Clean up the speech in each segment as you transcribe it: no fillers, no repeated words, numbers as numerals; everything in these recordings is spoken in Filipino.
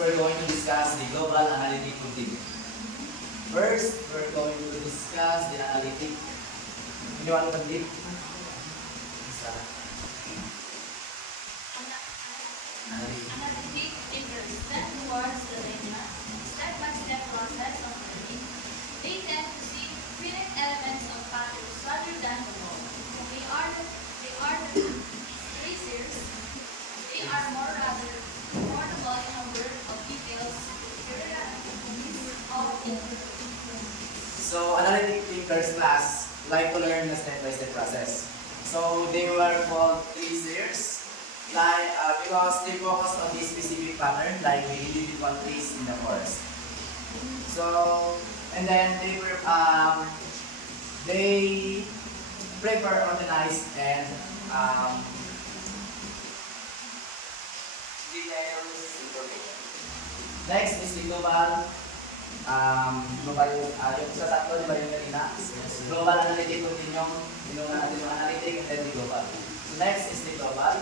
We're going to discuss the global analytic continuum. First, we're going to discuss the analytic. Iniwan ko taglit. Analytic thinkers tend towards the linear, step-by-step process of learning. They tend to see finite elements of patterns rather than the whole. They are the tracers. They are more rather portable in a world of details, of input. So, analytic thinkers class like to learn the step-by-step process. So, they were called tracers. Because they focus on this specific pattern, like the individual trees in the forest. So, and then they prefer organized and detailed information. Next is the yung sa tatlo, di ba yung kanina? Global analytic continuum, tinungan natin yung analytic and then the global. So next is the global.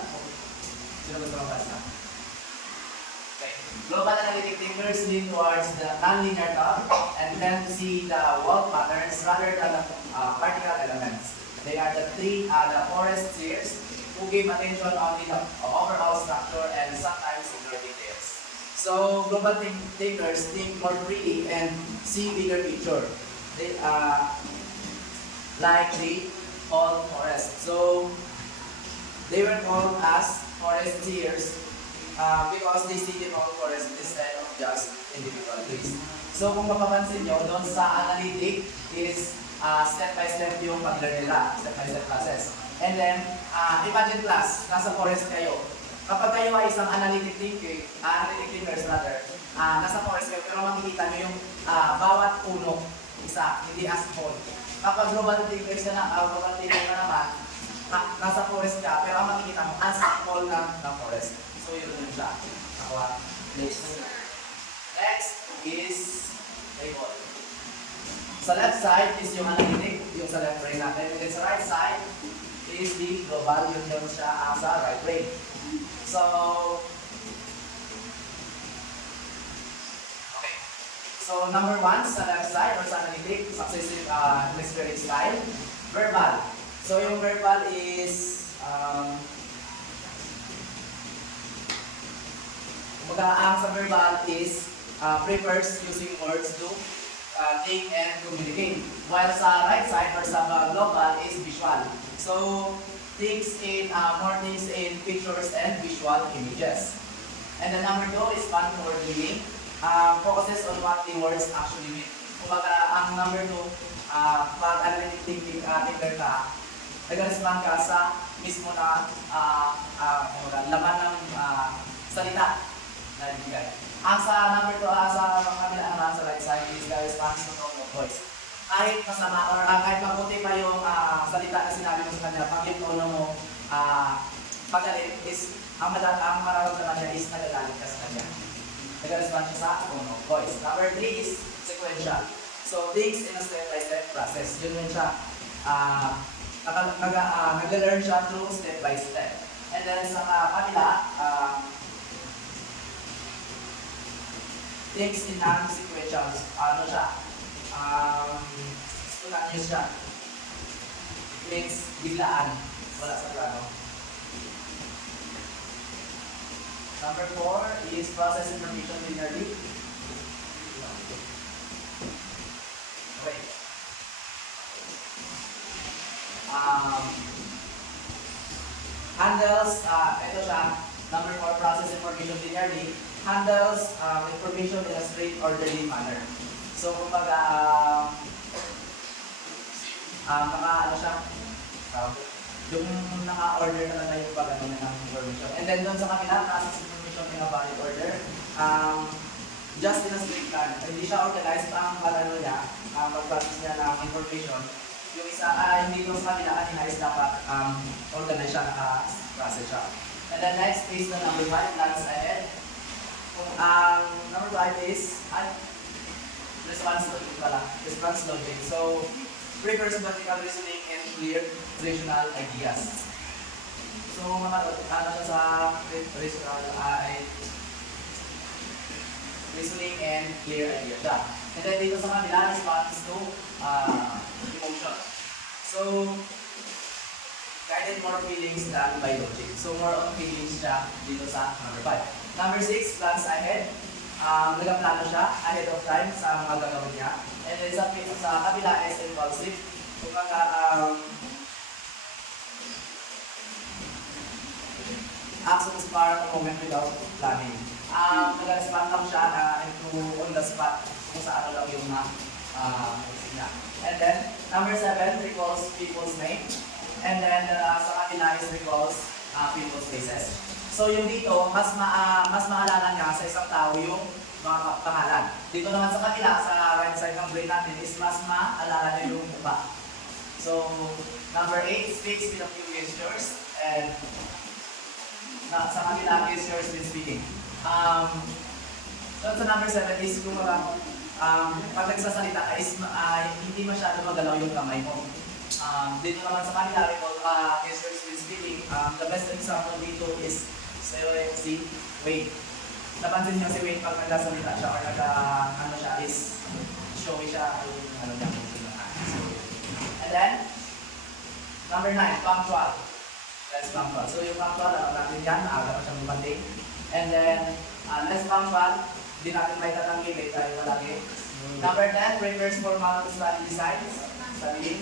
Sino gusto mabasa? Okay. Global analytic thinkers lean towards the non-linear thought and tend to see the world patterns rather than the particle elements. They are the forest seers who give attention only to the overall structure and sometimes ignore details. So global thinkers think more freely and see bigger picture. They like the whole forest. So they were called as forest seers because they see the whole forest instead of just individual trees. So kung mapapansin nyo, doon sa analytic is step-by-step yung pag-learn nila, step-by-step process. And then, imagine class, nasa forest kayo. Kapag kayo ay isang analytic thinkers rather, nasa forest kayo, pero makikita nyo yung bawat puno, isa, hindi as whole. Kapag global thinkers global thinker na naman, nasa forest ka, pero ang makikita mo, as whole ng forest. So, yun siya. Next is label. Sa left side is yung analytic, yung sa left brain natin. And then sa right side is the global, yun siya sa right brain. So, okay. So, number 1 sa left side or sa analytic, successive experience style, verbal. So, yung verbal is, ang sa verbal is prefers using words to think and communicate. While sa right side or sa global is visual. So, more things in pictures and visual images. And then number 2 is fun word meaning. Focuses on what the words actually mean. Kumbaga, ang number 2, pag analytic thinker ka, nag-respond ka sa mismo na laman ng salita na ibigay. Ang sa number 2, sa kabila naman sa right side is the response to tone of voice. Kahit masama or kahit mabuti pa yung salita na sinabi mo sa kanya, pag yung tono mo pagalit is, ang mararamdaman niya is nagagalit ka sa kanya. Nag-respond siya sa tone of voice. Number 3 is sequential. So, things in a step-by-step process. Yun siya. Nag-learn siya through step by step. And then sa kabila, things in non-sequential. Ano siya? Spontaneous siya. Things biglaan. Wala sa plano. Number 4 is process information linearly. Okay. Handles, ito siya, number 4, process information linearly, handles information in a straight orderly manner. So, kumbaga, yung naka-order na yung pag-ano ng information. And then doon sa kabila, process information in a valid order, just in a straight line. Hindi siya organized ang pag-ano niya, pag-process niya ng information. Yung isa, hindi doon sa kabila kanina is dapat organize siya, naka-process siya. And then next is the number 5, plans ahead. Kung number 5 is response logic. So, prefers vertical reasoning and clear rational ideas. So, ano siya sa rational reasoning, and clear idea siya. And then dito sa kanila, response to emotion. So, guided more feelings than by logic. So, more on feelings siya dito sa number 5. Number 6, plans ahead. Nagaplano siya ahead of time sa mga gagawin niya. And then sa kabila is impulsive. Kumbaga, actions para a moment without planning. Nag-respond lang siya into on the spot kung saan lang yung isip niya. And then, number 7, recalls people's name. And then, sa kanila is recalls people's faces. So, yung dito, mas maalala niya sa isang tao yung mga pangalan. Dito naman sa kanila, sa right side ng brain natin, is mas maalala niya yung mukha. So, number 8, speaks with a few gestures. And sa kanila, gestures when speaking. So, sa number 7 is kung pag nagsasalita is hindi masyado magalaw yung kamay mo. Dito naman sa kanila, gestures when speaking, the best example dito is si Wayne. Napansin niyo si Wayne pag nagsasalita siya or ano siya is showy siya yung niya kung sino na. And then, number 9, punctual. Less punctual. So yung punctual, natin yan, maaga pa siyang dumating. And then, less punctual, di natin may tatanggi, may tayo palagi. Number 10, prepares formal study designs. Studying.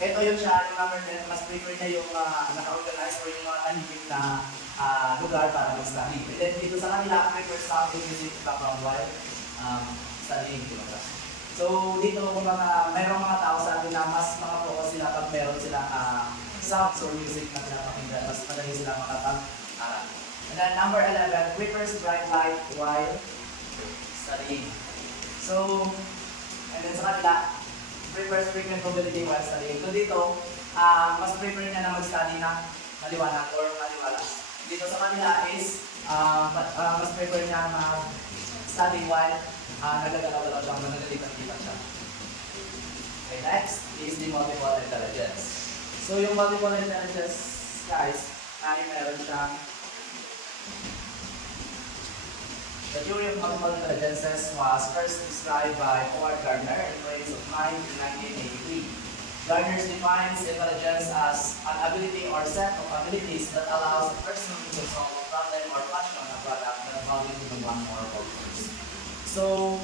Ito yung siya, yung number 10, mas prefer niya yung naka-organize or yung mga tahimik na lugar para mag-study. And then dito sa kanila, prefers something visit background while studying. So dito, kung mayroong mga tao sa atin na mas makafocus sila pag meron sila sounds or music na pinapakinggan, mas madali sila makapag-aral. And then number 11, prefers bright light while studying. So, and then sa kanila, prefers frequent mobility while studying. So dito, mas prefer niya na mag-study na maliwanag or maliwalas. Dito sa kanila is, mas prefer niya mag-study while nagagalaw-galaw siya, nagagalitan-litan siya. Okay, next is the multiple intelligence. So yung multiple intelligence, guys, ay meron siyang the theory of multiple intelligences was first described by Howard Gardner in Ways of Mind in 1983. Gardner defines intelligence as an ability or set of abilities that allows a person to solve a problem or function a product that involving even one or more words. So,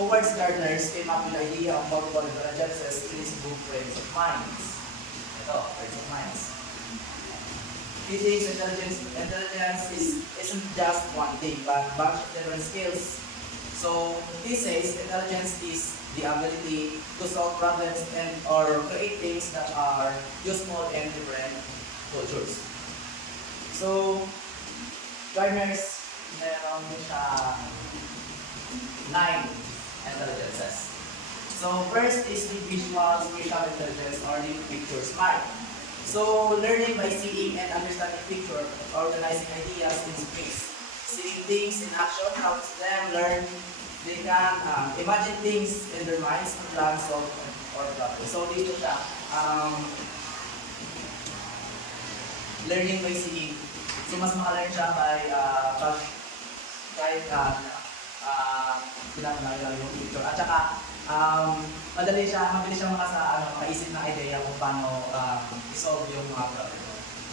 Howard Gardner came up with the idea of multiple intelligences in his book Frames of Minds. Ito, Frames of Minds. He thinks intelligence isn't just one thing, but a bunch of different skills. So he says intelligence is the ability to solve problems and or create things that are useful in different cultures. So Gardner's meron siya 9 intelligences. So first is the visual spatial intelligence or the picture smart. So, learning by seeing and understanding picture, organizing ideas in space. Seeing things in action helps them learn. They can imagine things in their minds to plan, solve, or problem. So, dito siya, learning by seeing. So, mas makalearn siya by kahit pinapanagal yung picture. At saka, mabilis siyang makaisip ng idea kung paano i-solve yung mga problem.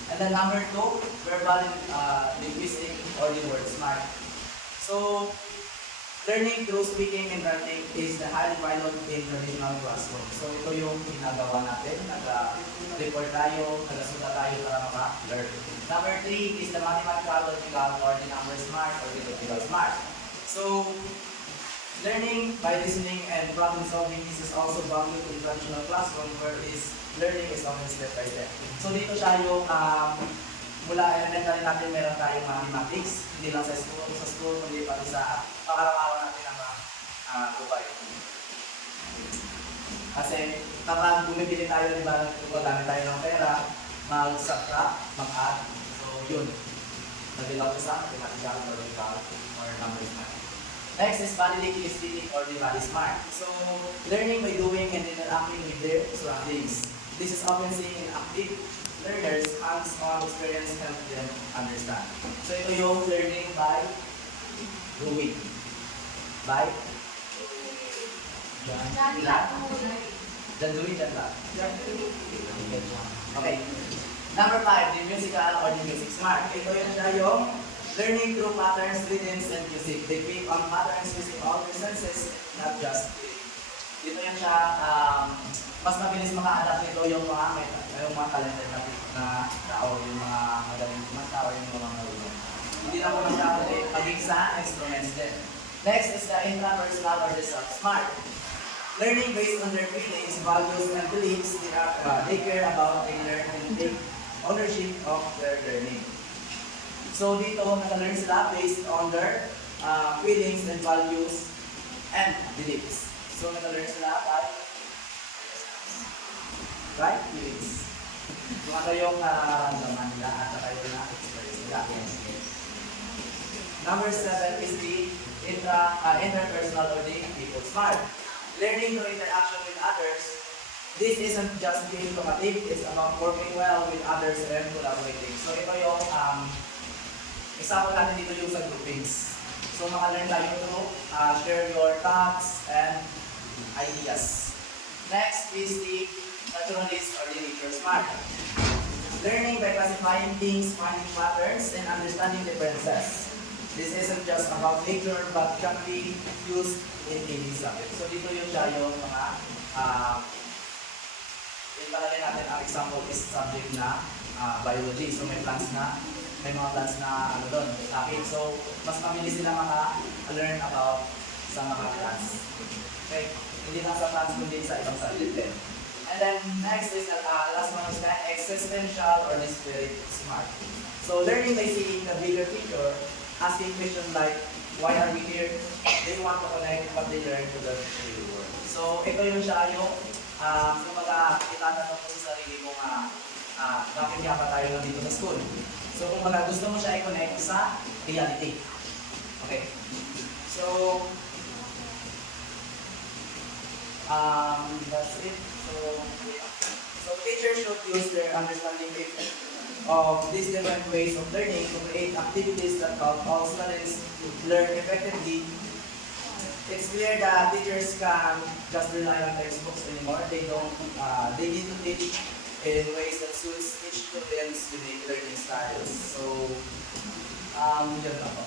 And then number 2, verbal linguistic or the word smart. So, learning through speaking and writing is the highly valued in traditional classroom. So, ito yung ginagawa natin. Nag-report tayo, nag-asuda tayo para maka-learn. Number 3 is the mathematical, logical, or the number smart or the logical smart. So, learning by listening and problem solving is also valued in traditional classroom where learning is often step by step. So dito siya yung mula elementary natin meron tayong mathematics, hindi lang sa school, kundi pati sa pang-araw-araw natin ang buhay. Kasi kapag bumibili tayo, di ba, gagamit tayo ng pera, mag-subtract, mag-add, so yun. Nag-belong sa mathematical, logical, or number smart. Next is bodily kinesthetic or the body smart. So, learning by doing and interacting with their surroundings. This is often seen in active learners, hands-on experience help them understand. So, ito yung learning by doing. by John Dewey Dunlap. Okay. Number 5, the musical or the music smart. Ito yun siya yung learning through patterns, rhythms, and music. They pick on patterns using all their senses, not just hearing. Dito yan siya, mas mabilis maka-adapt nito yung mga talented na tao, yung mga magaling kumanta o yung mga marunong. Hindi na po magkakali, paging sa instruments din. Next is the intrapersonal or the self-smart. Learning based on their feelings, values, and beliefs, they care about, they learn, and take ownership of their learning. So dito, naka-learn sila based on their feelings and values and beliefs. So naka-learn sila by feelings. Kung ano yung nararamdaman nila at saka yung na-experience nila. Number 7 is the interpersonal or the people smart. Learning through interaction with others. This isn't just being talkative, it's about working well with others and collaborating. So ito yung example natin dito yung sa groupings. So maka-learn tayo to share your thoughts and ideas. Next is the naturalist or the nature smart. Learning by classifying things, finding patterns, and understanding differences. This isn't just about nature but can be used in any subject. So dito yung siya yung mga ilalagay natin ang example is subject na biology. So may mga plants na ano doon, topic. So mas mabilis sila maka-learn about sa mga plants. Okay? Hindi lang sa plants kundi sa ibang subject din. And then next is last one is the existential or the spirit smart. So learning by seeing the bigger picture, asking questions like, why are we here? They want to connect what they learn to the real world. So ito yung siya yung kumbaga itatanong mo sa sarili mo bakit nga ba tayo nandito sa school? So kumbaga gusto mo siya i-connect sa reality. Okay. So that's it. So teachers should use their understanding of these different ways of learning to create activities that help all students learn effectively. It's clear that teachers can just rely on textbooks anymore. They need to teach in ways that suits each student's unique learning styles. So, yun lang po.